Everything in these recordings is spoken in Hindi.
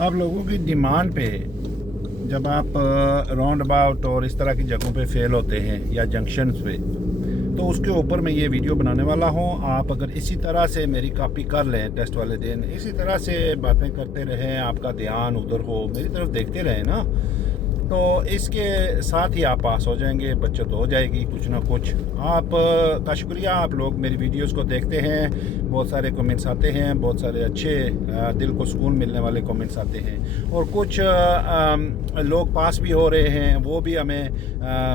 आप लोगों की डिमांड पे जब आप राउंड अबाउट और इस तरह की जगहों पे फेल होते हैं या जंक्शंस पे, तो उसके ऊपर मैं ये वीडियो बनाने वाला हूँ। आप अगर इसी तरह से मेरी कॉपी कर लें टेस्ट वाले दिन, इसी तरह से बातें करते रहें, आपका ध्यान उधर हो, मेरी तरफ देखते रहें ना, तो इसके साथ ही आप पास हो जाएंगे, बचत हो जाएगी कुछ ना कुछ। आप का शुक्रिया, आप लोग मेरी वीडियोस को देखते हैं, बहुत सारे कमेंट्स आते हैं, बहुत सारे अच्छे दिल को सुकून मिलने वाले कमेंट्स आते हैं, और कुछ लोग पास भी हो रहे हैं, वो भी हमें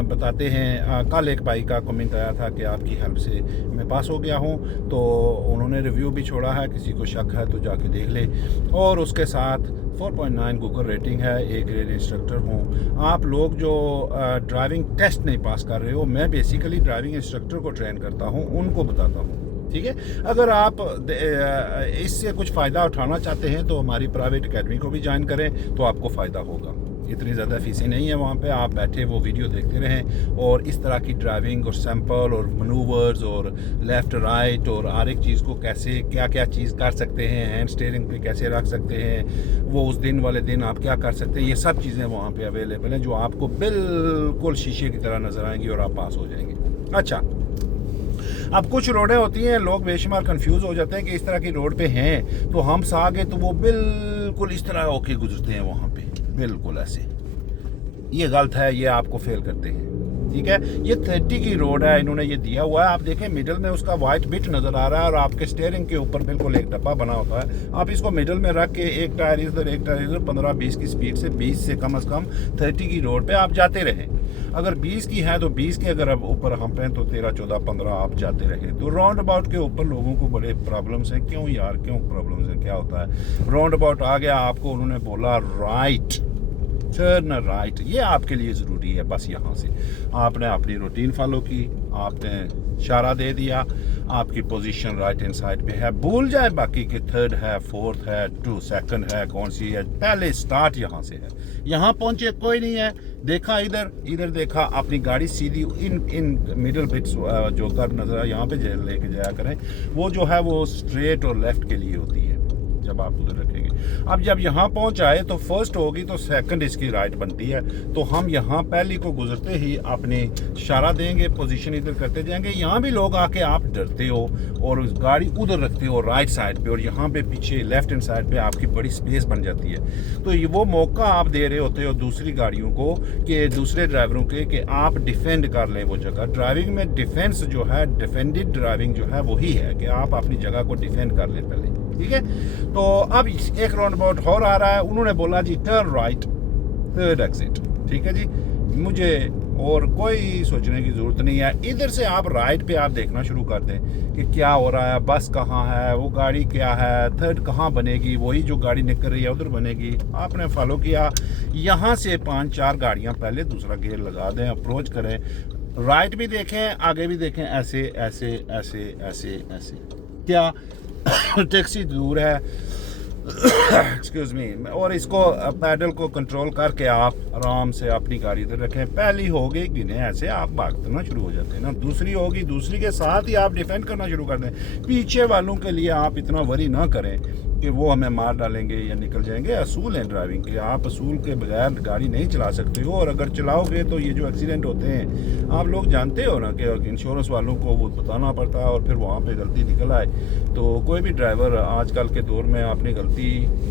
बताते हैं। कल एक भाई का कमेंट आया था कि आपकी हेल्प से मैं पास हो गया हूँ, तो उन्होंने रिव्यू भी छोड़ा है, किसी को शक है तो जाके देख ले। और उसके साथ 4.9 गूगल रेटिंग है, ए ग्रेड इंस्ट्रक्टर हूँ। आप लोग जो ड्राइविंग टेस्ट नहीं पास कर रहे हो, मैं बेसिकली ड्राइविंग इंस्ट्रक्टर को ट्रेन करता हूँ, उनको बताता हूँ, ठीक है। अगर आप इससे कुछ फ़ायदा उठाना चाहते हैं तो हमारी प्राइवेट एकेडमी को भी ज्वाइन करें, तो आपको फ़ायदा होगा। इतनी ज़्यादा फीसें नहीं है वहाँ पे, आप बैठे वो वीडियो देखते रहें और इस तरह की ड्राइविंग और सैंपल और मनूवर्स और लेफ़्ट राइट और हर एक चीज़ को कैसे क्या क्या चीज़ कर सकते हैं, हैंड स्टीयरिंग पे कैसे रख सकते हैं, वो उस दिन वाले दिन आप क्या कर सकते हैं, ये सब चीज़ें वहाँ पे अवेलेबल हैं जो आपको बिल्कुल शीशे की तरह नज़र आएंगी और आप पास हो जाएंगे। अच्छा, अब कुछ रोडें होती हैं, लोग बेशुमार कंफ्यूज हो जाते हैं कि इस तरह की रोड पे हैं तो हम आगे, तो वो बिल्कुल इस तरह होके गुजरते हैं वहाँ पे, बिल्कुल ऐसे। ये गलत है, ये आपको फेल करते हैं, ठीक है। ये 30 की रोड है, इन्होंने ये दिया हुआ है। आप देखें मिडिल में उसका वाइट बिट नज़र आ रहा है और आपके स्टीयरिंग के ऊपर बिल्कुल एक डब्बा बना होता है। आप इसको मिडिल में रख के एक टायर इधर एक टायर इधर 15-20 की स्पीड से 20 से कम 30 की रोड पे आप जाते रहें। अगर 20 की है तो 20 के, अगर अब ऊपर हम पे तो 13, 14, 15 आप जाते रहें। तो राउंड अबाउट के ऊपर लोगों को बड़े प्रॉब्लम्स हैं। क्यों यार, क्यों प्रॉब्लम्स हैं, क्या होता है? राउंड अबाउट आ गया, आपको उन्होंने बोला राइट, टर्न राइट, ये आपके लिए ज़रूरी है। बस यहाँ से आपने अपनी रूटीन फॉलो की, आपने इशारा दे दिया, आपकी पोजीशन राइट हैंड साइड पे है, भूल जाए बाकी के थर्ड है, फोर्थ है, 2 सेकंड है, कौन सी है, पहले स्टार्ट यहाँ से है। यहाँ पहुँचे कोई नहीं है, देखा इधर, इधर देखा, अपनी गाड़ी सीधी इन मिडल बिट्स जो कर्व नज़र है यहाँ पे लेके जाया करें। वो जो है वो स्ट्रेट और लेफ्ट के लिए होती है जब आप उधर रखेंगे। अब जब यहाँ पहुँच आए तो फर्स्ट होगी तो सेकंड इसकी राइट बनती है, तो हम यहाँ पहली को गुजरते ही अपने इशारा देंगे, पोजीशन इधर करते जाएंगे। यहाँ भी लोग आके आप डरते हो और गाड़ी उधर रखते हो राइट साइड पे, और यहाँ पे पीछे लेफ्ट हैंड साइड पे आपकी बड़ी स्पेस बन जाती है। तो ये वो मौका आप दे रहे होते हो दूसरी गाड़ियों को, कि दूसरे ड्राइवरों के, कि आप डिफेंड कर लें वो जगह। ड्राइविंग में डिफेंस जो है, डिफेंडेड ड्राइविंग जो है वही है कि आप अपनी जगह को डिफेंड कर लें पहले, ठीक है। तो अब एक राउंड अबाउट और आ रहा है, उन्होंने बोला जी टर्न राइट, थर्ड एग्जिट, ठीक है जी। मुझे और कोई सोचने की ज़रूरत नहीं है, इधर से आप राइट पे आप देखना शुरू कर दें कि क्या हो रहा है, बस कहाँ है, वो गाड़ी क्या है, थर्ड कहाँ बनेगी, वही जो गाड़ी निकल रही है उधर बनेगी। आपने फॉलो किया, यहाँ से 5-4 गाड़ियाँ पहले दूसरा गेयर लगा दें, अप्रोच करें, राइट भी देखें, आगे भी देखें, ऐसे ऐसे ऐसे ऐसे ऐसे। क्या टैक्सी दूर है, एक्सक्यूज मी, और इसको पैडल को कंट्रोल करके आप आराम से अपनी गाड़ी इधर रखें। पहली हो गई गिने, ऐसे आप भागना शुरू हो जाते हैं ना, दूसरी होगी, दूसरी के साथ ही आप डिफेंड करना शुरू कर दें। पीछे वालों के लिए आप इतना वरी ना करें कि वो हमें मार डालेंगे या निकल जाएंगे। असूल है ड्राइविंग के, आप असूल के बगैर गाड़ी नहीं चला सकते हो, और अगर चलाओगे तो ये जो एक्सीडेंट होते हैं आप लोग जानते हो ना कि इंश्योरेंस वालों को वो बताना पड़ता है, और फिर वहाँ पे गलती निकल आए तो कोई भी ड्राइवर आजकल के दौर में अपनी गलती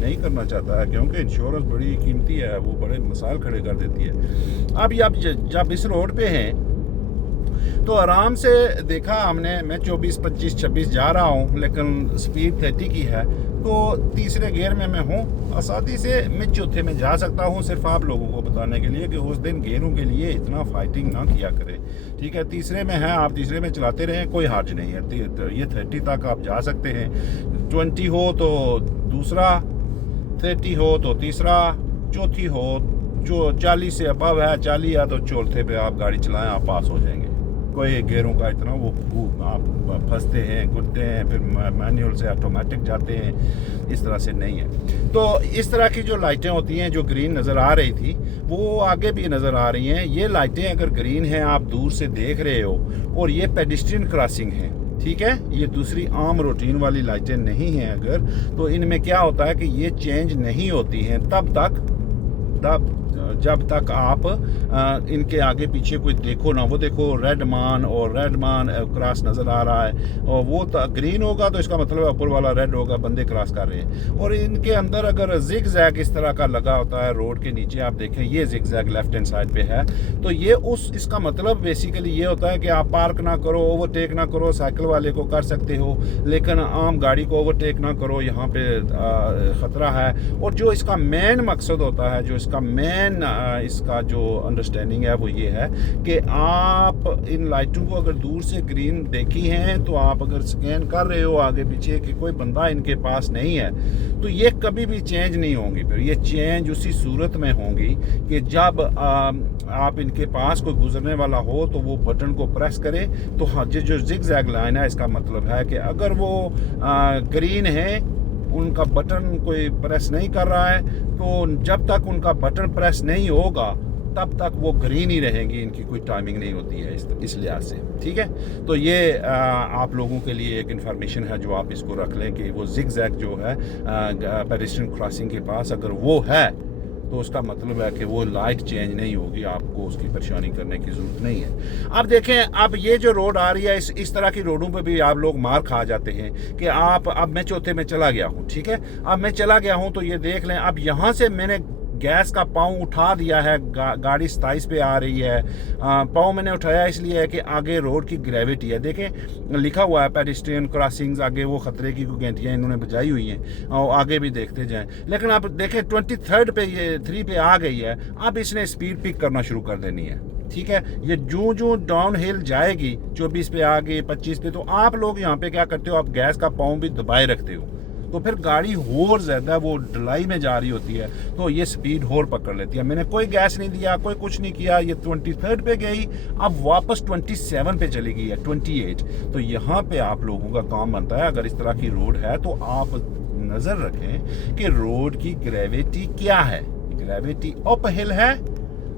नहीं करना चाहता है, क्योंकि इंश्योरेंस बड़ी कीमती है, वो बड़े मसाइल खड़े कर देती है। अब जब इस रोड पे हैं तो आराम से देखा हमने, मैं 24, 25, 26 जा रहा हूँ, लेकिन स्पीड 30 की है, तो तीसरे गियर में मैं हूँ, आसानी से मैं चौथे में जा सकता हूँ। सिर्फ आप लोगों को बताने के लिए कि उस दिन गियरों के लिए इतना फाइटिंग ना किया करें, ठीक है। तीसरे में है, आप तीसरे में चलाते रहें, कोई हर्ज नहीं है। ये 30 तक आप जा सकते हैं, 20 हो तो दूसरा, 30 हो तो तीसरा, चौथी हो जो 40 से अबव है, 40 या तो चौथे पे आप गाड़ी चलाएं, आप पास हो जाएंगे। कोई गेयरों का इतना वो आप फंसते हैं, घुटते हैं, फिर मैनुअल से ऑटोमेटिक जाते हैं, इस तरह से नहीं है। तो इस तरह की जो लाइटें होती हैं, जो ग्रीन नज़र आ रही थी वो आगे भी नज़र आ रही हैं। ये लाइटें अगर ग्रीन हैं, आप दूर से देख रहे हो, और ये पेडिस्ट्रियन क्रॉसिंग है, ठीक है, ये दूसरी आम रूटीन वाली लाइटें नहीं हैं अगर, तो इनमें क्या होता है कि ये चेंज नहीं होती हैं तब जब तक आप इनके आगे पीछे कोई देखो ना, वो देखो रेड मान क्रॉस नज़र आ रहा है, और वो ग्रीन होगा तो इसका मतलब है ऊपर वाला रेड होगा, बंदे क्रॉस कर रहे हैं। और इनके अंदर अगर जिग जैग इस तरह का लगा होता है रोड के नीचे, आप देखें ये zigzag left hand side पे है, तो ये इसका मतलब बेसिकली ये होता है कि आप पार्क ना करो, ओवरटेक ना करो, साइकिल वाले को कर सकते हो लेकिन आम गाड़ी को ओवरटेक ना करो, यहाँ पे ख़तरा है। और जो इसका मेन मकसद होता है, जो इसका मेन इसका जो अंडरस्टैंडिंग है वो ये है कि आप इन लाइटों को अगर दूर से ग्रीन देखी हैं तो आप अगर स्कैन कर रहे हो आगे पीछे कि कोई बंदा इनके पास नहीं है, तो ये कभी भी चेंज नहीं होंगी। फिर ये चेंज उसी सूरत में होंगी कि जब आप इनके पास कोई गुजरने वाला हो तो वो बटन को प्रेस करे, तो हाँ जो जिग जैग लाइन है इसका मतलब है कि अगर वो ग्रीन है, उनका बटन कोई प्रेस नहीं कर रहा है, तो जब तक उनका बटन प्रेस नहीं होगा तब तक वो ग्रीन ही रहेंगी, इनकी कोई टाइमिंग नहीं होती है इस लिहाज से। ठीक है, तो ये आप लोगों के लिए एक इन्फॉर्मेशन है जो आप इसको रख लें कि वो जिग जैग जो है पेडेस्ट्रियन क्रॉसिंग के पास अगर वो है तो उसका मतलब है कि वो लाइट चेंज नहीं होगी, आपको उसकी परेशानी करने की ज़रूरत नहीं है। अब देखें, अब ये जो रोड आ रही है इस तरह की रोडों पे भी आप लोग मार खा जाते हैं कि अब मैं चौथे में चला गया हूँ, ठीक है, अब मैं चला गया हूँ तो ये देख लें, अब यहाँ से मैंने गैस का पाँव उठा दिया है, गाड़ी 27 पे आ रही है, पाँव मैंने उठाया इसलिए है कि आगे रोड की ग्रेविटी है। देखें लिखा हुआ है पेडेस्ट्रियन क्रॉसिंग्स, आगे वो खतरे की घंटियाँ इन्होंने बजाई हुई हैं और आगे भी देखते जाएं। लेकिन आप देखें 23 पे ये 3 पे आ गई है, अब इसने स्पीड पिक करना शुरू कर देनी है। ठीक है, ये जो डाउन हिल जाएगी 24 पे आ गई 25 पे, तो आप लोग यहाँ पे क्या करते हो, आप गैस का पाँव भी दबाए रखते हो, तो फिर गाड़ी और ज़्यादा वो ढलाई में जा रही होती है तो ये स्पीड और पकड़ लेती है। मैंने कोई गैस नहीं दिया, कोई कुछ नहीं किया, ये 23 पे गई, अब वापस 27 पे चली गई है, 28। तो यहाँ पे आप लोगों का काम बनता है, अगर इस तरह की रोड है तो आप नज़र रखें कि रोड की ग्रेविटी क्या है। ग्रेविटी अप हिल है,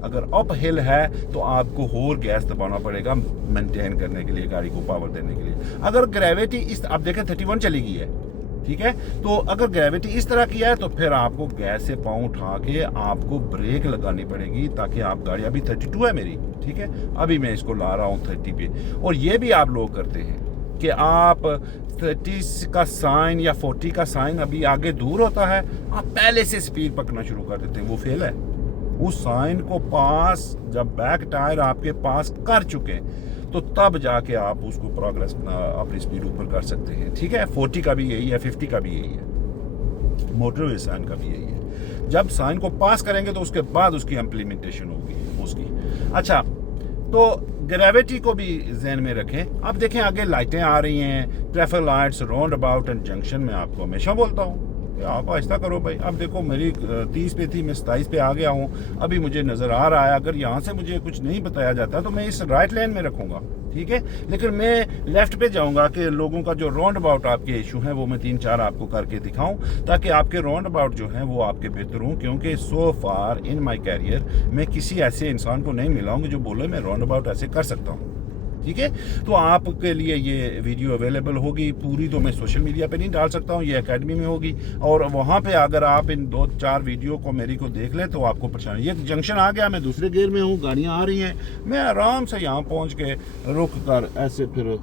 अगर अप हिल है तो आपको और गैस दबाना पड़ेगा मेंटेन करने के लिए, गाड़ी को पावर देने के लिए। अगर ग्रेविटी इस, आप देखें 31 चली गई है, ठीक है, तो अगर ग्रेविटी इस तरह की है तो फिर आपको गैस से पाँव उठा के आपको ब्रेक लगानी पड़ेगी ताकि आप गाड़ी, अभी 32 है मेरी, ठीक है, अभी मैं इसको ला रहा हूँ 30 पे। और ये भी आप लोग करते हैं कि आप 30 का साइन या 40 का साइन अभी आगे दूर होता है, आप पहले से स्पीड पकड़ना शुरू कर देते हैं, वो फेल है। उस साइन को पास जब बैक टायर आपके पास कर चुके तो तब जाके आप उसको प्रोग्रेस अपनी स्पीड ऊपर कर सकते हैं। ठीक है, 40 का भी यही है, 50 का भी यही है, मोटरवे साइन का भी यही है। जब साइन को पास करेंगे तो उसके बाद उसकी इम्प्लीमेंटेशन होगी उसकी। अच्छा, तो ग्रेविटी को भी ज़हन में रखें। अब देखें आगे लाइटें आ रही हैं, traffic lights, round about and junction में आपको हमेशा बोलता हूँ आप आहिस्ता करो भाई। अब देखो मेरी 30 पे थी, मैं 27 पे आ गया हूँ, अभी मुझे नज़र आ रहा है, अगर यहाँ से मुझे कुछ नहीं बताया जाता तो मैं इस राइट लेन में रखूँगा, ठीक है, लेकिन मैं लेफ़्ट पे जाऊँगा कि लोगों का जो राउंड अबाउट आपके इशू हैं वो मैं 3-4 आपको करके दिखाऊँ ताकि आपके राउंड अबाउट जो हैं वो आपके बेहतर हों। क्योंकि सो फार इन माई कैरियर मैं किसी ऐसे इंसान को नहीं मिला हूँ जो बोले मैं राउंड अबाउट ऐसे कर सकता हूँ। ठीक है, तो आपके लिए ये वीडियो अवेलेबल होगी, पूरी तो मैं सोशल मीडिया पे नहीं डाल सकता हूँ, ये एकेडमी में होगी, और वहाँ पे अगर आप इन 2-4 वीडियो को मेरी को देख लें तो आपको परेशानी। ये जंक्शन आ गया, मैं दूसरे गियर में हूँ, गाड़ियाँ आ रही हैं, मैं आराम से यहाँ पहुँच के रुक कर ऐसे फिर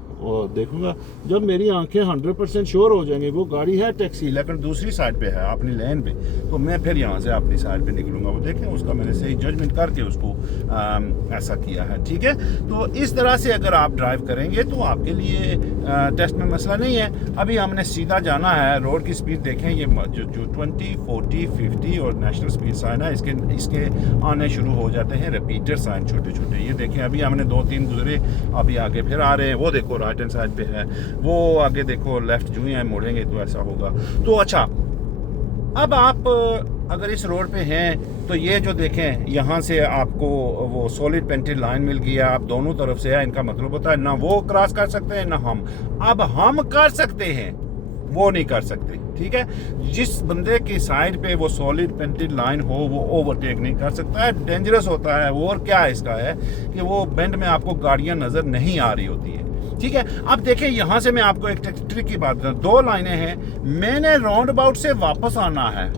देखूँगा। जब मेरी आंखें 100% श्योर हो जाएंगी वो गाड़ी है टैक्सी लेकिन दूसरी साइड पे है अपनी लेन पे, तो मैं फिर यहाँ से अपनी साइड पे निकलूँगा। वो देखें उसका मैंने सही जजमेंट करके उसको ऐसा किया है। ठीक है, तो इस तरह से अगर आप ड्राइव करेंगे तो आपके लिए टेस्ट में मसला नहीं है। अभी हमने सीधा जाना है, रोड की स्पीड देखें, ये जो 20, 40, 50 और नेशनल स्पीड साइन है इसके आने शुरू हो जाते हैं रिपीटर साइन छोटे छोटे। ये देखें अभी हमने 2-3 गुजरे, अभी आगे फिर आ रहे हैं, वो देखो राइट हैंड साइड पे है, वो आगे देखो लेफ्ट जो है मोड़ेंगे तो ऐसा होगा। तो अच्छा, अब आप अगर इस रोड पे हैं तो ये जो देखें यहाँ से आपको वो सॉलिड पेंटेड लाइन मिल गई है, आप दोनों तरफ से है, इनका मतलब होता है ना वो क्रॉस कर सकते हैं ना हम। अब हम कर सकते हैं, वो नहीं कर सकते। ठीक है, जिस बंदे की साइड पे वो सॉलिड पेंटेड लाइन हो वो ओवरटेक नहीं कर सकता है, डेंजरस होता है। और क्या इसका है कि वो बेंड में आपको गाड़ियां नज़र नहीं आ रही होती है, ठीक है। अब देखिए यहाँ से मैं आपको एक ट्रिक की बात बताऊं, 2 लाइनें हैं, मैंने राउंड अबाउट से वापस आना है,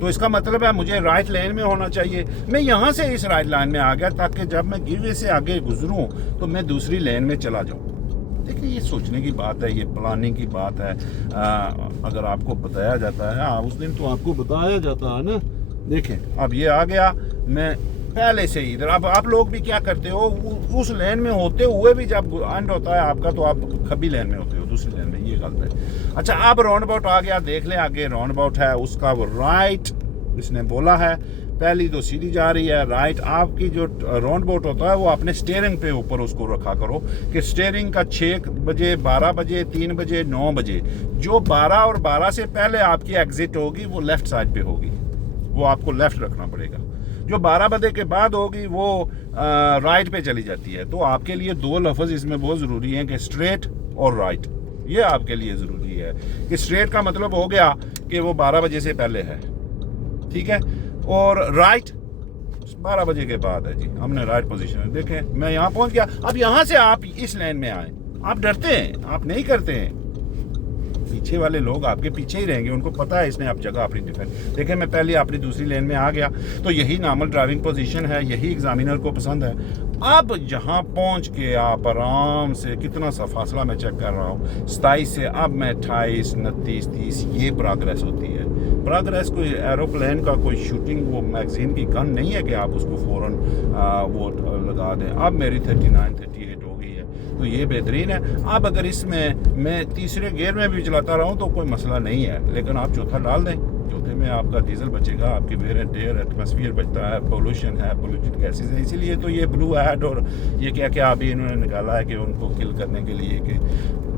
तो इसका मतलब है मुझे राइट लेन में होना चाहिए। मैं यहाँ से इस राइट लाइन में आ गया ताकि जब मैं गिववे से आगे गुजरूं तो मैं दूसरी लेन में चला जाऊं। देखिए ये सोचने की बात है, ये प्लानिंग की बात है। अगर आपको बताया जाता है, उस दिन तो आपको बताया जाता है ना। देखें अब ये आ गया, मैं पहले से ही इधर। अब आप लोग भी क्या करते हो, उस लेन में होते हुए भी जब एंड होता है आपका तो आप खब्बी लेन में होते हो, दूसरी लेन में, ये गलत है। अच्छा अब राउंड अबाउट आ गया, देख लें आगे राउंड अबाउट है, उसका वो राइट इसने बोला है, पहली तो सीधी जा रही है, राइट। आपकी जो राउंड अबाउट होता है वो अपने स्टीयरिंग पे ऊपर उसको रखा करो कि स्टीयरिंग का 6 बजे, 12 बजे, 3 बजे, 9 बजे, जो 12 और 12 से पहले आपकी एग्जिट होगी वो लेफ्ट साइड पे होगी, वो आपको लेफ्ट रखना पड़ेगा। जो 12 बजे के बाद होगी वो राइट पे चली जाती है। तो आपके लिए 2 लफ्ज़ इसमें बहुत ज़रूरी हैं कि स्ट्रेट और राइट। ये आपके लिए ज़रूरी है कि स्ट्रेट का मतलब हो गया कि वो 12 बजे से पहले है, ठीक है, और राइट 12 बजे के बाद है जी। हमने राइट पोजीशन है। देखें मैं यहाँ पहुँच गया। अब यहाँ से आप इस लाइन में आए, आप डरते हैं, आप नहीं करते हैं, पीछे वाले लोग आपके पीछे ही रहेंगे, उनको पता है इसने आप जगह अपनी डिफेंड। देखें मैं पहले अपनी दूसरी लेन में आ गया, तो यही नॉर्मल ड्राइविंग पोजीशन है, यही एग्जामिनर को पसंद है। अब यहाँ पहुँच के आप आराम से, कितना सा फासला मैं चेक कर रहा हूँ, 27 से अब मैं 28, 29, 30, ये प्रोग्रेस होती है। प्रोग्रेस कोई एरोप्लेन का कोई शूटिंग वो मैगजीन की गन नहीं है कि आप उसको फ़ौरन वो लगा दें। अब मेरी 39, 38 हो गई है, तो ये बेहतरीन है। अब अगर इसमें मैं तीसरे गियर में भी चलाता रहूं तो कोई मसला नहीं है, लेकिन आप चौथा डाल दें, चौथे में आपका डीजल बचेगा, आपकी वेयर एंड टेयर, एटमॉस्फेयर बचता है, पोल्यूशन है, पोल्यूटेड गैसेज है। इसीलिए तो ये ब्लू एड और ये क्या क्या अभी इन्होंने निकाला है कि उनको किल करने के लिए कि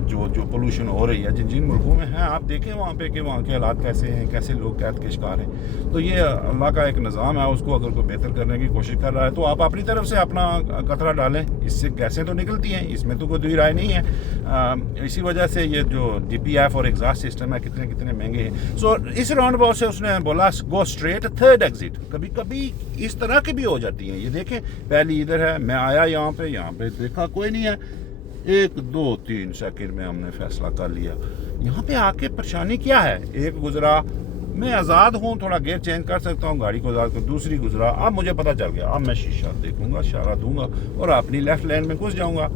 जो पोल्यूशन हो रही है जिन जिन मुल्कों में है, आप देखें वहाँ पे कि वहाँ के हालात कैसे हैं, कैसे लोग कैद के शिकार हैं। तो ये अल्लाह का एक निज़ाम है, उसको अगर कोई बेहतर करने की कोशिश कर रहा है तो आप अपनी तरफ से अपना कतरा डालें। इससे गैसें तो निकलती हैं, इसमें तो कोई दुई राय नहीं है। इसी वजह से ये जो DPF और एग्जॉस्ट सिस्टम है कितने कितने महंगे हैं। सो इस राउंड अबाउट से उसने बोला गो स्ट्रेट, थर्ड एग्जिट। कभी कभी इस तरह की भी हो जाती हैं। ये देखें पहली इधर है, मैं आया यहाँ पे देखा कोई नहीं है, 1, 2, 3 सेकंड में हमने फैसला कर लिया। यहाँ पे आके परेशानी क्या है, एक गुजरा, मैं आज़ाद हूँ, थोड़ा गेयर चेंज कर सकता हूँ, गाड़ी को आज़ाद कर, दूसरी गुजरा, अब मुझे पता चल गया, अब मैं शीशा देखूंगा, इशारा दूंगा और अपनी लेफ्ट लेन में घुस जाऊंगा।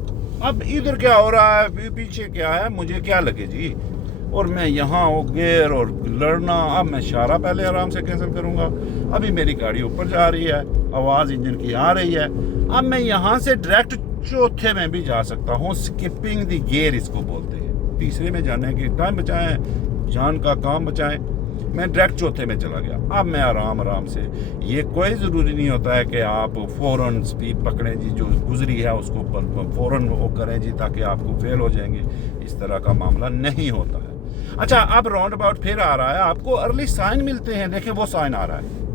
अब इधर क्या हो रहा है, पीछे क्या है, मुझे क्या लगे जी, और मैं यहाँ वो गेयर और लड़ना। अब मैं इशारा पहले आराम से कैंसिल करूँगा। अभी मेरी गाड़ी ऊपर जा रही है, आवाज़ इंजन की आ रही है। अब मैं यहाँ से डायरेक्ट चौथे में भी जा सकता हूँ, स्किपिंग द गियर इसको बोलते हैं। तीसरे में जाने के टाइम बचाएं, जान का काम बचाएं। मैं डायरेक्ट चौथे में चला गया। अब मैं आराम से, ये कोई ज़रूरी नहीं होता है कि आप फ़ौरन स्पीड पकड़ें जी, जो गुजरी है उसको फ़ौरन वो करें जी ताकि आपको फेल हो जाएंगे, इस तरह का मामला नहीं होता है। अच्छा अब राउंड अबाउट फिर आ रहा है, आपको अर्ली साइन मिलते हैं, देखें वो साइन आ रहा है।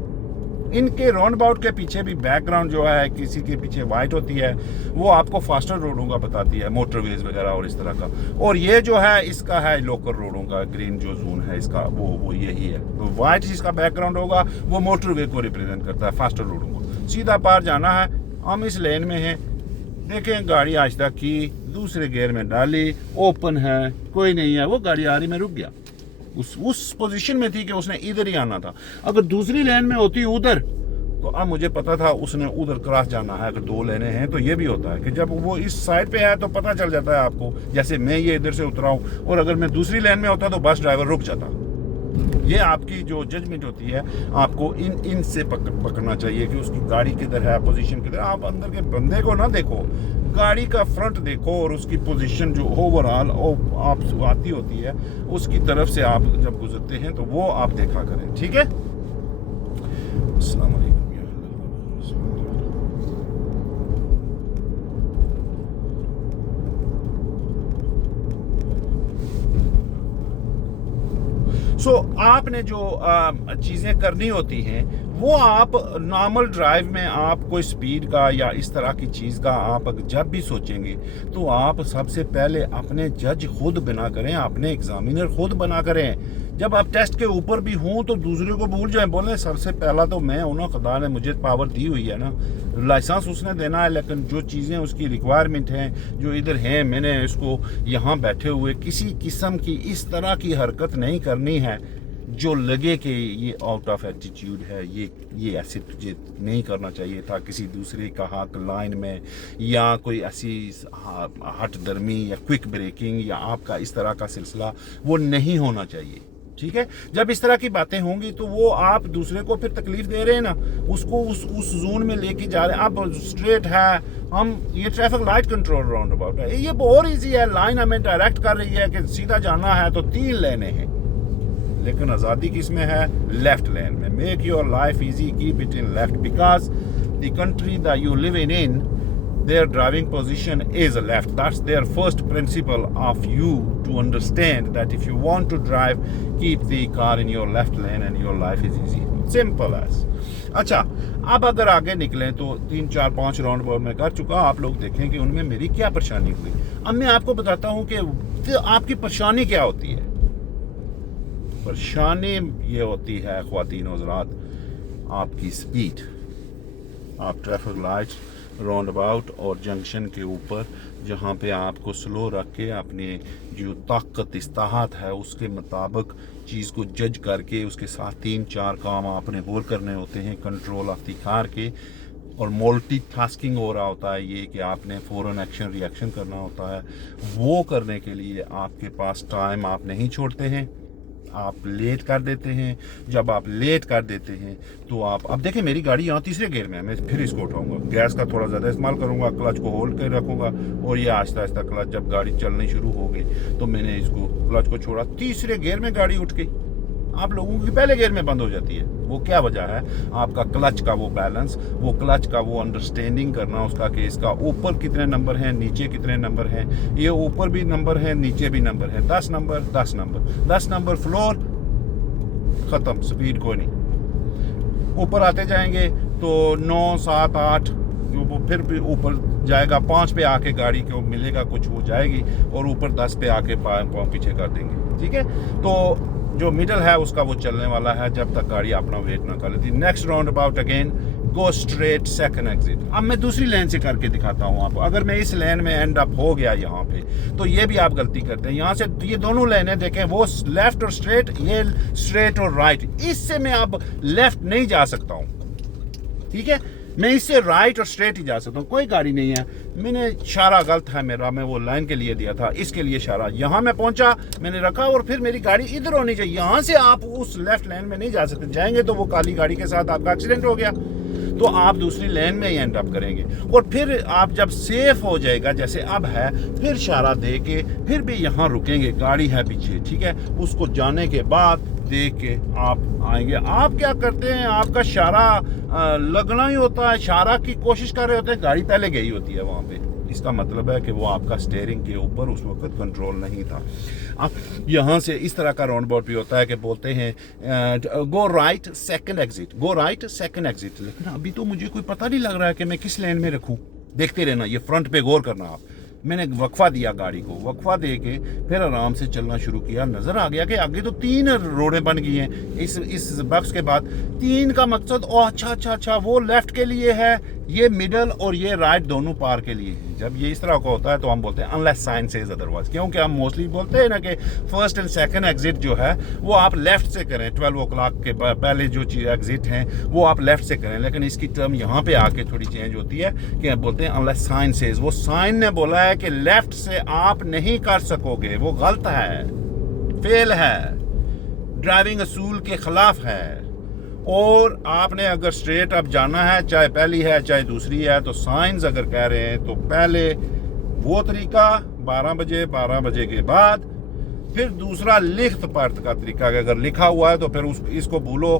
इनके राउंड अबाउट के पीछे भी बैकग्राउंड जो है, किसी के पीछे वाइट होती है, वो आपको फास्टर रोडों का बताती है, मोटरवेज वगैरह और इस तरह का। और ये जो है इसका है लोकल रोडों का, ग्रीन जो जोन है इसका वो यही है। तो वाइट जिसका बैकग्राउंड होगा वो मोटरवे को रिप्रेजेंट करता है, फास्टर रोडों को। सीधा पार जाना है, हम इस लेन में हैं। देखें गाड़ी आहिस्ता की, दूसरे गियर में डाली, ओपन है, कोई नहीं है, वो गाड़ी आ रही, मैं रुक गया। उस पोजीशन में थी कि उसने इधर ही आना था। अगर दूसरी लेन में होती उधर, तो अब मुझे पता था उसने उधर क्रॉस जाना है। अगर 2 लेनें हैं तो ये भी होता है कि जब वो इस साइड पे है तो पता चल जाता है आपको, जैसे मैं ये इधर से उतरा हूँ और अगर मैं दूसरी लेन में होता तो बस ड्राइवर रुक जाता। ये आपकी जो जजमेंट होती है, आपको इन से पकड़ना चाहिए कि उसकी गाड़ी किधर है, पोजीशन किधर। आप अंदर के बंदे को ना देखो, गाड़ी का फ्रंट देखो और उसकी पोजीशन जो ओवरऑल आप आती होती है उसकी तरफ से आप जब गुजरते हैं तो वो आप देखा करें, ठीक है। अस्सलाम वालेकुम। सो आपने जो चीज़ें करनी होती हैं वो आप नॉर्मल ड्राइव में आप कोई स्पीड का या इस तरह की चीज़ का आप जब भी सोचेंगे तो आप सबसे पहले अपने जज खुद बना करें, अपने एग्जामिनर खुद बना करें। जब आप टेस्ट के ऊपर भी हों तो दूसरे को भूल जाएं, बोले सबसे पहला तो मैं हूं ना, खुदा ने मुझे पावर दी हुई है ना, लाइसेंस उसने देना है, लेकिन जो चीज़ें उसकी रिक्वायरमेंट हैं जो इधर हैं, मैंने इसको यहाँ बैठे हुए किसी किस्म की इस तरह की हरकत नहीं करनी है जो लगे कि ये आउट ऑफ एटीट्यूड है, ये ऐसे तुझे नहीं करना चाहिए था किसी दूसरे का हक लाइन में, या कोई ऐसी हट दर्मी या क्विक ब्रेकिंग या आपका इस तरह का सिलसिला वो नहीं होना चाहिए। ठीक है, जब इस तरह की बातें होंगी तो वो आप दूसरे को फिर तकलीफ दे रहे हैं ना, उसको उस जोन में लेके जा रहे हैं। अब स्ट्रेट है, हम ये traffic light control round about है, ये बहुत ईजी है, लाइन हमें डायरेक्ट कर रही है कि सीधा जाना है तो 3 लेने हैं, लेकिन आज़ादी किस में है? लेफ्ट लेन में। Make your life easy, keep it in left, because the country that you live in their driving position is left. That's their first principle of you to understand that if you want to drive, keep the car in your left lane and your life is easy. Simple as. अच्छा, अब अगर आगे निकलें तो 3 4 5 राउंड अबाउट मैं कर चुका, आप लोग देखें कि उनमें मेरी क्या परेशानी हुई। अब मैं आपको बताता हूँ कि आपकी परेशानी क्या होती है। परेशानी ये होती है ख्वातीन और हज़रात, आपकी स्पीड। आप ट्रैफिक लाइट्स, राउंड अबाउट और जंक्शन के ऊपर जहाँ पे आपको स्लो रख के अपने जो ताकत इस्ताहत है उसके मुताबिक चीज़ को जज करके उसके साथ 3 4 काम आपने और करने होते हैं कंट्रोल ऑफ द कार के, और मल्टीटास्किंग हो रहा होता है ये कि आपने फ़ौरन एक्शन रिएक्शन करना होता है। वो करने के लिए आपके पास टाइम आप नहीं छोड़ते हैं, आप लेट कर देते हैं। जब आप लेट कर देते हैं तो आप, अब देखें मेरी गाड़ी यहाँ तीसरे गियर में है, मैं फिर इसको उठाऊंगा, गैस का थोड़ा ज़्यादा इस्तेमाल करूँगा, क्लच को होल्ड कर रखूँगा, और ये आहिस्ता आहिस्ता क्लच जब गाड़ी चलनी शुरू हो गई तो मैंने इसको क्लच को छोड़ा, तीसरे गियर में गाड़ी उठ गई। आप लोगों की पहले गियर में बंद हो जाती है। वो क्या वजह है? आपका क्लच का वो बैलेंस, वो क्लच का वो अंडरस्टैंडिंग करना उसका कि इसका ऊपर कितने नंबर हैं, नीचे कितने नंबर हैं, ये ऊपर भी नंबर है नीचे भी नंबर है, 10 नंबर 10 नंबर 10 नंबर फ्लोर, ख़त्म, स्पीड कोई नहीं। ऊपर आते जाएंगे तो 9 7 8 वो फिर भी ऊपर जाएगा, 5 पे आके गाड़ी को मिलेगा कुछ, वो जाएगी, और ऊपर 10 पे आके पाँव पीछे कर देंगे। ठीक है, तो जो मिडल है उसका वो चलने वाला है जब तक गाड़ी अपना वेट ना कर लेती। Next round about again go straight second exit. अब मैं दूसरी लेन से करके दिखाता हूँ आपको। अगर मैं इस लेन में एंड अप हो गया यहाँ पे तो ये भी आप गलती करते हैं। यहाँ से ये दोनों लेनें देखें, वो लेफ्ट और स्ट्रेट, ये स्ट्रेट और राइट, इससे मैं अब लेफ्ट नहीं जा सकता हूँ। ठीक है, मैं इससे राइट और स्ट्रेट ही जा सकता हूँ, कोई गाड़ी नहीं है। मैंने इशारा गलत है मेरा, मैं वो लाइन के लिए दिया था, इसके लिए इशारा, यहाँ मैं पहुंचा, मैंने रखा, और फिर मेरी गाड़ी इधर होनी चाहिए। यहाँ से आप उस लेफ्ट लाइन में नहीं जा सकते, जाएंगे तो वो काली गाड़ी के साथ आपका एक्सीडेंट हो गया, तो आप दूसरी लेन में ही एंड अप करेंगे। और फिर आप जब सेफ हो जाएगा जैसे अब है, फिर इशारा दे के फिर भी यहाँ रुकेंगे, गाड़ी है पीछे, ठीक है, उसको जाने के बाद देख के आप आएंगे। आप क्या करते हैं, आपका इशारा लगना ही होता है, इशारा की कोशिश कर रहे होते हैं, गाड़ी पहले गई होती है वहाँ पे। इसका मतलब है कि वो आपका स्टीयरिंग के ऊपर उस वक्त कंट्रोल नहीं था। अब यहाँ से इस तरह का राउंड अबाउट भी होता है कि बोलते हैं go right second exit, go right second exit, लेकिन अभी तो मुझे कोई पता नहीं लग रहा है कि मैं किस लेन में रखूँ। देखते रहना, ये फ्रंट पे गौर करना आप। मैंने वक्फा दिया गाड़ी को, वक्फा दे के फिर आराम से चलना शुरू किया। नज़र आ गया कि आगे तो 3 रोडें बन गई हैं इस बक्स के बाद। 3 का मकसद, ओ अच्छा, वो लेफ्ट के लिए है, ये मिडल और ये राइट दोनों पार के लिए है। जब ये इस तरह का होता है तो हम बोलते हैं अनलेस साइन सेज अदरवाइज, क्योंकि हम मोस्टली बोलते हैं ना कि फर्स्ट एंड सेकंड एग्जिट जो है वो आप लेफ्ट से करें। 12 o'clock के पहले जो चीज़ एग्जिट हैं वो आप लेफ्ट से करें, लेकिन इसकी टर्म यहाँ पे आके थोड़ी चेंज होती है कि बोलते हैं अनलेस साइन सेज। वो साइन ने बोला है कि लेफ्ट से आप नहीं कर सकोगे, वो गलत है, फेल है, ड्राइविंग असूल के खिलाफ है। और आपने अगर स्ट्रेट अप जाना है, चाहे पहली है चाहे दूसरी है, तो साइंस अगर कह रहे हैं तो पहले वो तरीका 12 बजे के बाद, फिर दूसरा लिखत पढ़त का तरीका, अगर लिखा हुआ है तो फिर इसको भूलो,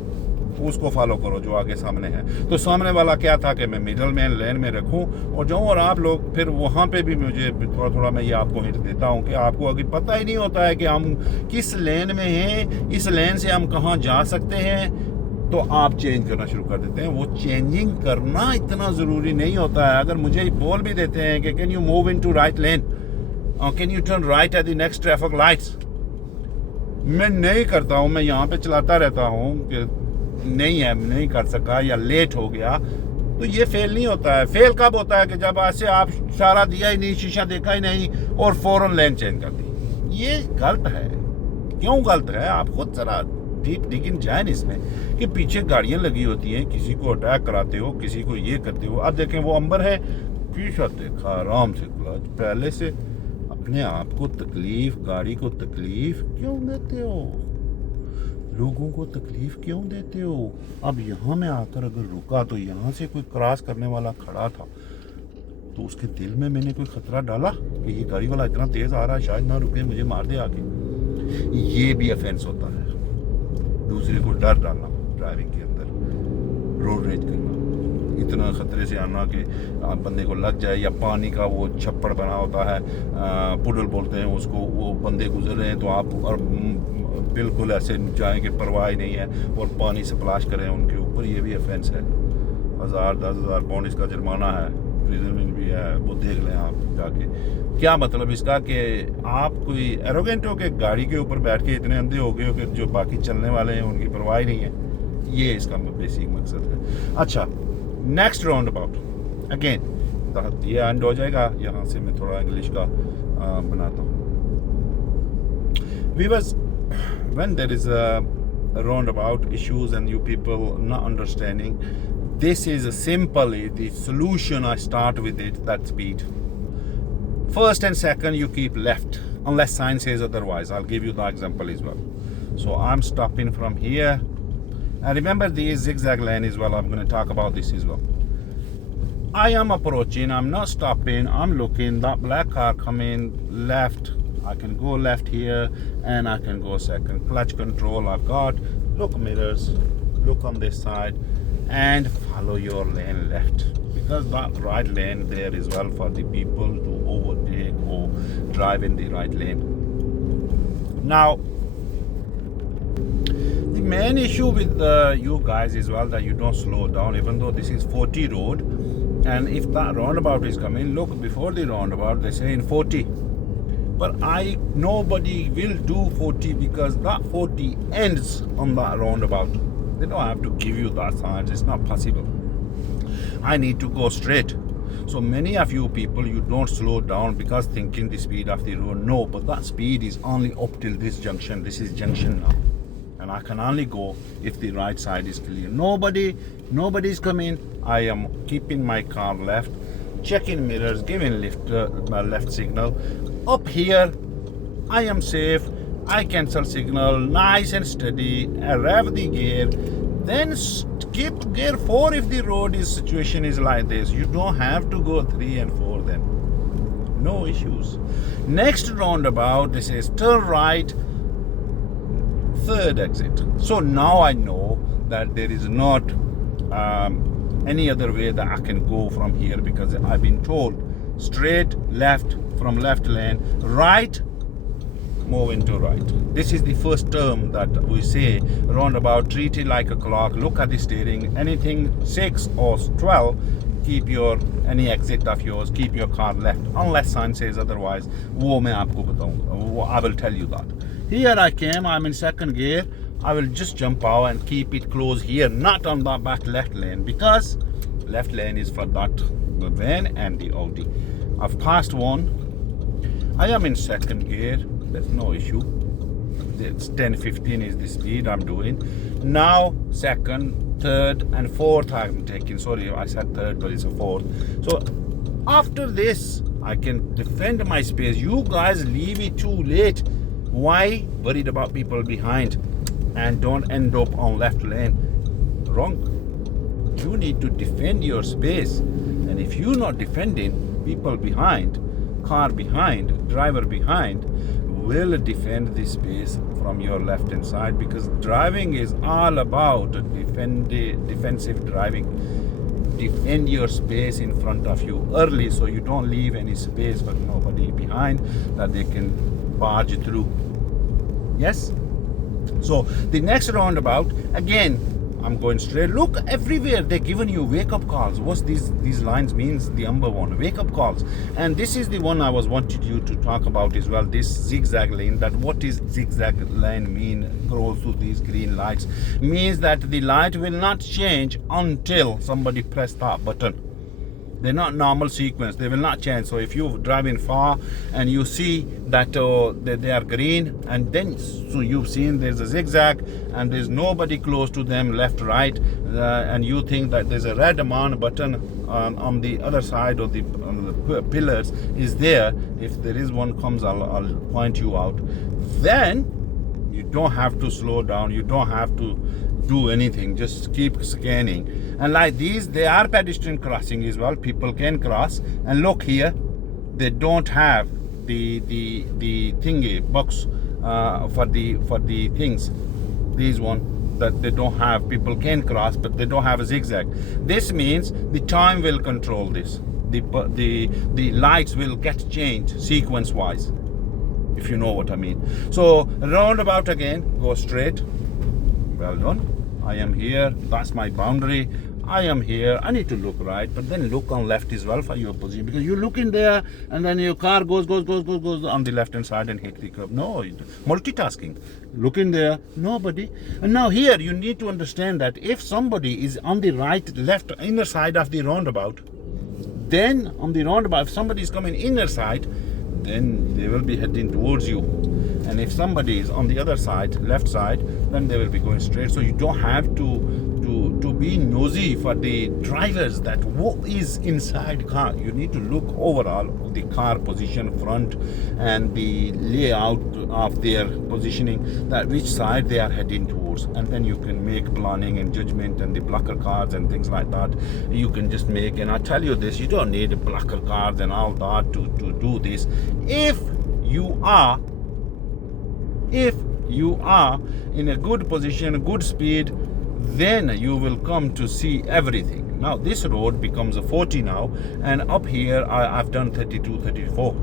उसको फॉलो करो जो आगे सामने है। तो सामने वाला क्या था कि मैं मिडल में लेन में रखूं और जाऊं, और आप लोग फिर वहां पे भी मुझे थोड़ा मैं ये आपको हिंट देता हूं कि आपको अभी पता ही नहीं होता है कि हम किस लेन में हैं, इस लेन से हम कहां जा सकते हैं, तो आप चेंज करना शुरू कर देते हैं। वो चेंजिंग करना इतना ज़रूरी नहीं होता है। अगर मुझे बोल भी देते हैं कि can you move into right lane, can U turn right at the next traffic lights, मैं नहीं करता हूँ, मैं यहाँ पे चलाता रहता हूँ कि नहीं कर सका या लेट हो गया, तो ये फेल नहीं होता है। फेल कब होता है कि जब ऐसे आप इशारा दिया ही नहीं, शीशा देखा ही नहीं और फौरन लेन चेंज कर दी। ये गलत है। क्यों गलत है? आप खुद जरा डीप डिगिंग जाए इसमें कि पीछे गाड़ियां लगी होती हैं, किसी को अटैक कराते हो, किसी को ये करते हो। अब देखें वो अंबर है, शीशा देखा, आराम से क्लच, पहले से अपने आप को तकलीफ, गाड़ी को तकलीफ क्यों देते हो? लोगों को तकलीफ क्यों देते हो? अब यहाँ में आकर अगर रुका तो यहाँ से कोई क्रॉस करने वाला खड़ा था तो उसके दिल में मैंने कोई खतरा डाला कि ये गाड़ी वाला इतना तेज आ रहा है, शायद ना रुके, मुझे मार दे आके। ये भी ऑफेंस होता है। दूसरे को डर डालना ड्राइविंग के अंदर, रोड रेज करना, इतना खतरे से आना कि बंदे को लग जाए, या पानी का वो छप्पड़ बना होता है, पुडल बोलते हैं उसको, वो बंदे गुजर रहे हैं तो आप और बिल्कुल ऐसे जाएं कि परवाह ही नहीं है और पानी स्प्लैश करें उनके ऊपर, ये भी ऑफेंस है। 1000-10,000 पाउंड इसका जुर्माना है, प्रिजन भी है, वो देख लें आप जाके। क्या मतलब इसका कि आप कोई एरोगेंट हो के गाड़ी के ऊपर बैठ के इतने अंधे हो गए हो कि जो बाकी चलने वाले हैं उनकी परवाह ही नहीं है। ये इसका बेसिक मकसद है। अच्छा, नेक्स्ट राउंड अबाउट अगेन ये एंड हो जाएगा। यहाँ से मैं थोड़ा इंग्लिश का बनाता हूँ। Viewers, when there is a roundabout issues and you people not understanding, this is simply the solution. I start with it, that speed. First and second, you keep left unless sign says otherwise. I'll give you the example as well. So I'm stopping from here, and remember the zigzag lane as well. I'm going to talk about this as well. I am approaching, I'm not stopping, I'm looking, that black car coming left, I can go left here and I can go second. Clutch control I've got, look mirrors, look on this side and follow your lane left, because that right lane there is well for the people to overtake or drive in the right lane. Now the main issue with you guys is well that you don't slow down, even though this is 40 road, and if that roundabout is coming, look before the roundabout they say in 40, but nobody will do 40 because that 40 ends on that roundabout. They don't have to give you that signs, it's not possible. I need to go straight. So many of you people, you don't slow down because thinking the speed of the road. No, but that speed is only up till this junction. This is junction now, and I can only go if the right side is clear. Nobody's coming. I am keeping my car left, checking mirrors, giving my left signal. Up here I am safe. I cancel signal, nice and steady, rev the gear, then skip gear 4 if the road situation is like this. You don't have to go 3 and 4 then. No issues. Next roundabout, this is turn right, third exit. So now I know that there is not any other way that I can go from here, because I've been told straight, left, from left lane, right, move into right. This is the first term that we say, roundabout, treat it like a clock, look at the steering, anything 6 or 12, keep your any exit of yours, keep your car left, unless sign says otherwise. वो मैं आपको बताऊंगा, I will tell you that. Here I came, I'm in second gear, I will just jump out and keep it close here, not on the back left lane, because left lane is for that the van and the Audi. I've passed one, I am in second gear, there's no issue. It's 10-15 is the speed I'm doing. Now second, third and fourth I'm taking. Sorry, I said third, but it's a fourth. So after this, I can defend my space. You guys leave it too late. Why? Worried about people behind, and don't end up on left lane. Wrong. You need to defend your space. And if you're not defending, people behind, car behind, driver behind, will defend the space from your left hand side, because driving is all about defensive driving. Defend your space in front of you early, so you don't leave any space for nobody behind that they can barge through. Yes? So the next roundabout, again, I'm going straight. Look, everywhere they're giving you wake-up calls. What's these lines means? The number one, wake-up calls. And this is the one I was wanted you to talk about as well. This zigzag lane. That what is zigzag lane mean? Goes to these green lights means that the light will not change until somebody press that button. They're not normal sequence. They will not change. So if you're driving far and you see that they are green, and then so you've seen there's a zigzag and there's nobody close to them, left, right, and you think that there's a red on button on the other side of the pillars is there. If there is one comes, I'll point you out. Then you don't have to slow down. You don't have to do anything, just keep scanning. And like these, they are pedestrian crossing as well. People can cross. And look here, they don't have the thingy box for the things. These one that they don't have. People can cross, but they don't have a zigzag. This means the time will control this. The lights will get changed sequence wise, if you know what I mean. So roundabout again, go straight. Well done. I am here. That's my boundary. I am here. I need to look right, but then look on left as well for your position, because you look in there and then your car goes on the left hand side and hit the curb. No, multitasking. Look in there, nobody. And now here you need to understand that if somebody is on the right, left, inner side of the roundabout, then on the roundabout, if somebody is coming inner side, then they will be heading towards you. And if somebody is on the other side, left side, then they will be going straight. So you don't have to be nosy for the drivers that what is inside car. You need to look overall the car position, front, and the layout of their positioning, that which side they are heading towards, and then you can make planning and judgment, and the blocker cards and things like that you can just make. And I tell you this, you don't need blocker cards and all that to do this. If you are in a good position, good speed, then you will come to see everything. Now this road becomes a 40 now, and up here I've done 32, 34.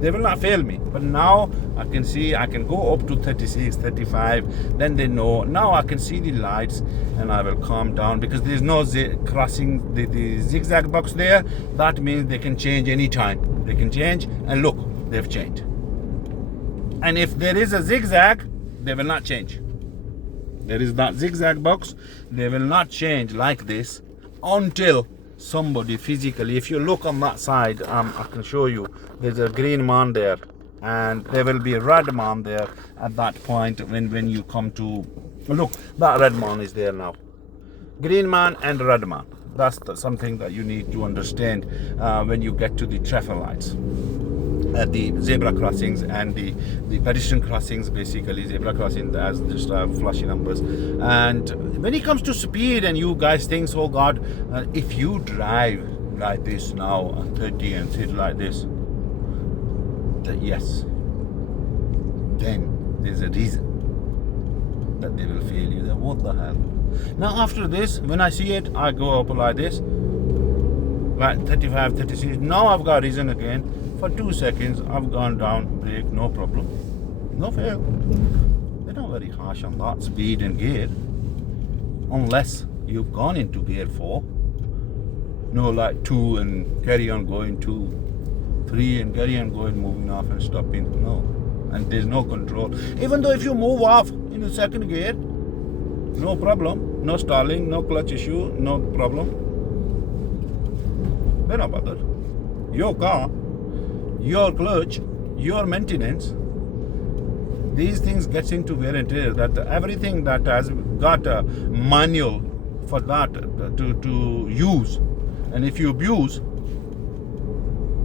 They will not fail me, but now I can see I can go up to 36, 35. Then they know. Now I can see the lights, and I will calm down, because there's no crossing the zigzag box there. That means they can change anytime. They can change, and look, they've changed. And if there is a zigzag, they will not change. There is that zigzag box, they will not change like this until somebody physically, if you look on that side, I can show you, there's a green man there, and there will be a red man there at that point when you come to, look, that red man is there now. Green man and red man. That's something that you need to understand when you get to the traffic lights. At the zebra crossings and the pedestrian crossings, basically zebra crossing as just flashy numbers. And when it comes to speed, and you guys think, oh God, if you drive like this now 30 and 30 like this, yes, then there's a reason that they will fail you. Then what the hell? Now after this, when I see it, I go up like this, like 35, 36. Now I've got reason again. For 2 seconds, I've gone down, brake, no problem, no fail. They're not very harsh on that speed and gear, unless you've gone into gear 4. No, like 2 and carry on going, 2, 3 and carry on going, moving off and stopping. No, and there's no control. Even though if you move off in the second gear, no problem, no stalling, no clutch issue, no problem. They're not bothered. Your car, your clutch, your maintenance, these things gets into wear and tear. That everything that has got a manual for that to use, and if you abuse,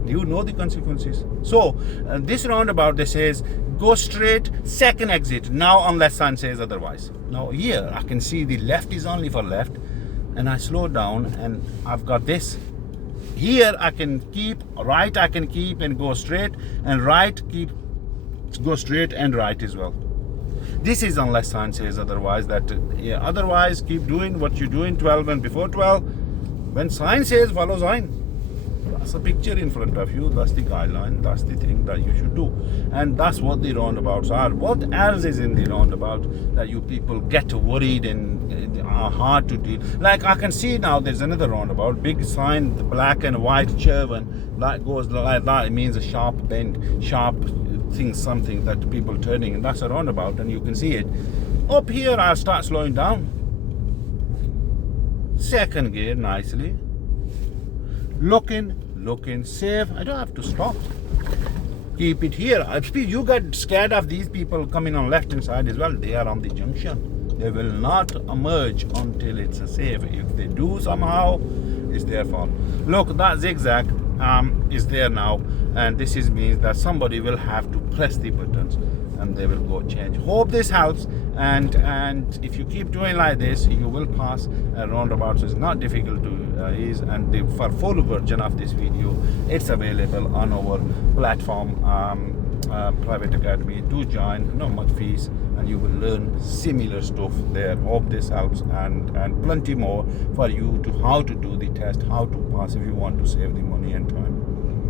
you know the consequences. So this roundabout, they says go straight, second exit now, unless sign says otherwise. Now here I can see the left is only for left, and I slow down, and I've got this. Here I can keep, right I can keep and go straight, and right go straight and right as well. This is unless sign says otherwise. That otherwise keep doing what you're doing, 12 and before 12. When sign says follow sign. That's a picture in front of you. That's the guideline. That's the thing that you should do. And that's what the roundabouts are. What else is in the roundabout that you people get worried and are hard to deal? Like I can see now there's another roundabout, big sign, the black and white chervon, that goes like that. It means a sharp bend, sharp thing, something that people turning, and that's a roundabout, and you can see it. Up here, I'll start slowing down. Second gear, nicely. Looking safe. I don't have to stop. Keep it here. You get scared of these people coming on left hand side as well. They are on the junction. They will not emerge until it's safe. If they do somehow, it's their fault. Look, that zigzag is there now, and this means that somebody will have to press the buttons and they will go change. Hope this helps, and if you keep doing like this, you will pass a roundabout. So it's not difficult to use, and for full version of this video, it's available on our platform, Private Academy. Do join, no much fees, and you will learn similar stuff there. Hope this helps, and plenty more for you to how to do the test, how to pass if you want to save the money and time.